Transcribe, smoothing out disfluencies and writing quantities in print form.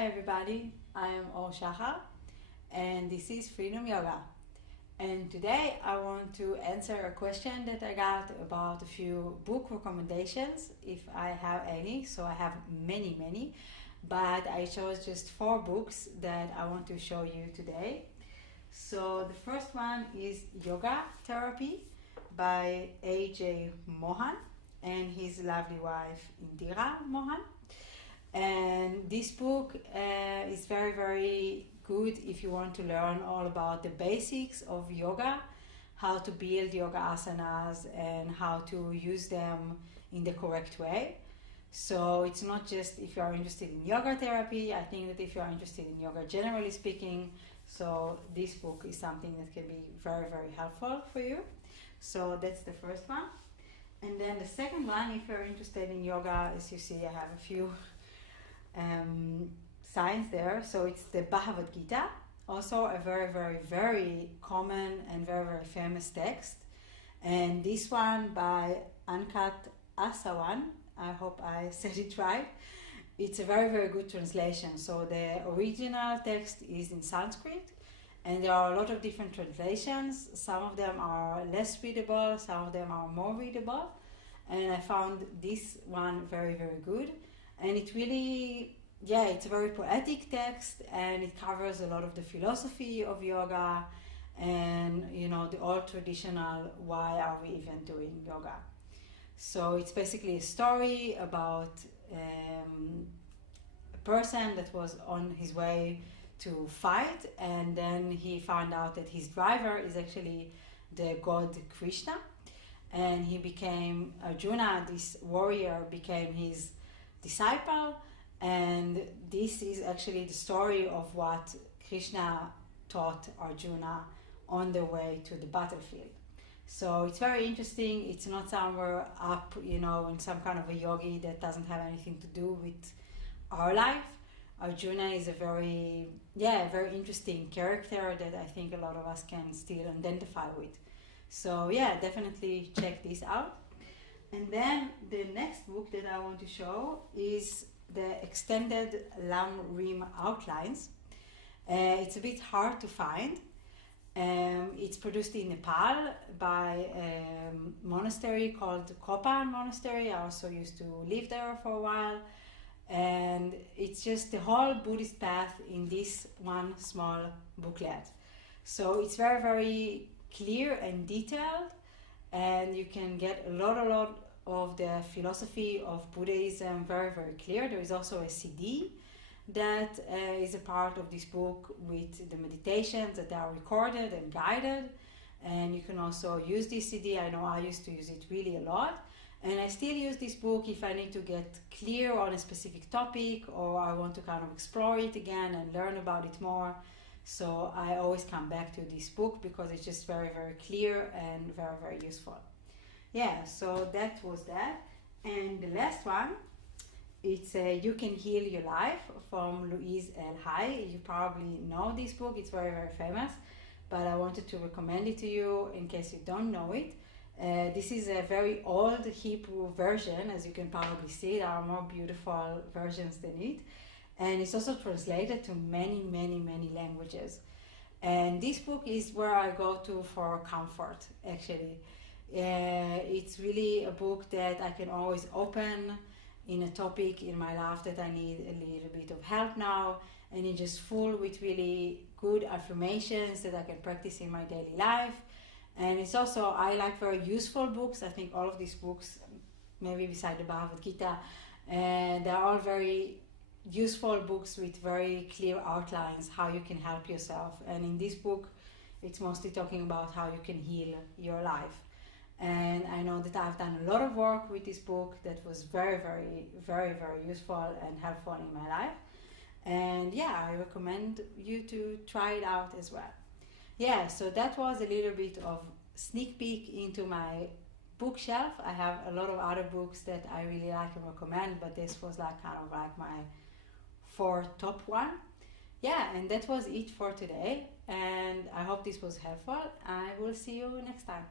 Hi everybody, I am Shahar and this is Freedom Yoga. And today I want to answer a question that I got about a few book recommendations, if I have any. So I have many, but I chose just 4 books that I want to show you today. So the first one is Yoga Therapy by A.J. Mohan and his lovely wife Indra Mohan. And this book is very good if you want to learn all about the basics of yoga, how to build yoga asanas and how to use them in the correct way. So it's not just if you are interested in yoga therapy. I think that if you are interested in yoga generally speaking, so this book is something that can be very helpful for you. So that's the first one. And then the second one, if you're interested in yoga, as you see I have a few signs there. So it's the Bhagavad Gita, also a very common and very famous text. And this one by Eknath, I hope I said it right. It's a very good translation. So the original text is in Sanskrit and there are a lot of different translations. Some of them are less readable, some of them are more readable, and I found this one very good. And it really, it's a very poetic text and it covers a lot of the philosophy of yoga and, the old traditional, why are we even doing yoga. So it's basically a story about a person that was on his way to fight, and then he found out that his driver is actually the god Krishna, and he became Arjuna, this warrior, became his disciple, and this is actually the story of what Krishna taught Arjuna on the way to the battlefield. So it's very interesting. It's not somewhere up, in some kind of a yogi that doesn't have anything to do with our life. Arjuna is a very interesting character that I think a lot of us can still identify with. So definitely check this out. And then the next book that I want to show is the extended Ream outlines. It's a bit hard to find. It's produced in Nepal by a monastery called Kopan Monastery. I also used to live there for a while. And it's just the whole Buddhist path in this one small booklet. So it's very clear and detailed, and you can get a lot of the philosophy of Buddhism very clear. There is also a CD that is a part of this book with the meditations that are recorded and guided, and you can also use this CD. I know I used to use it really a lot, and I still use this book if I need to get clear on a specific topic or I want to kind of explore it again and learn about it more. So I always come back to this book because it's just very clear and very useful. So that was that. And the last one, it's You Can Heal Your Life from Louise L. Hay. You probably know this book. It's very famous, but I wanted to recommend it to you in case you don't know it. This is a very old Hebrew version. As you can probably see, there are more beautiful versions than it. And it's also translated to many languages. And this book is where I go to for comfort, actually. It's really a book that I can always open in a topic in my life that I need a little bit of help now. And it's just full with really good affirmations that I can practice in my daily life. And it's also, I like very useful books. I think all of these books, maybe beside the Bhagavad Gita, and they're all very useful books with very clear outlines how you can help yourself. And in this book it's mostly talking about how you can heal your life. And I know that I've done a lot of work with this book that was very useful and helpful in my life. And I recommend you to try it out as well. So that was a little bit of sneak peek into my bookshelf. I have a lot of other books that I really like and recommend, but this was like my 4 top one. And that was it for today, and I hope this was helpful. I will see you next time.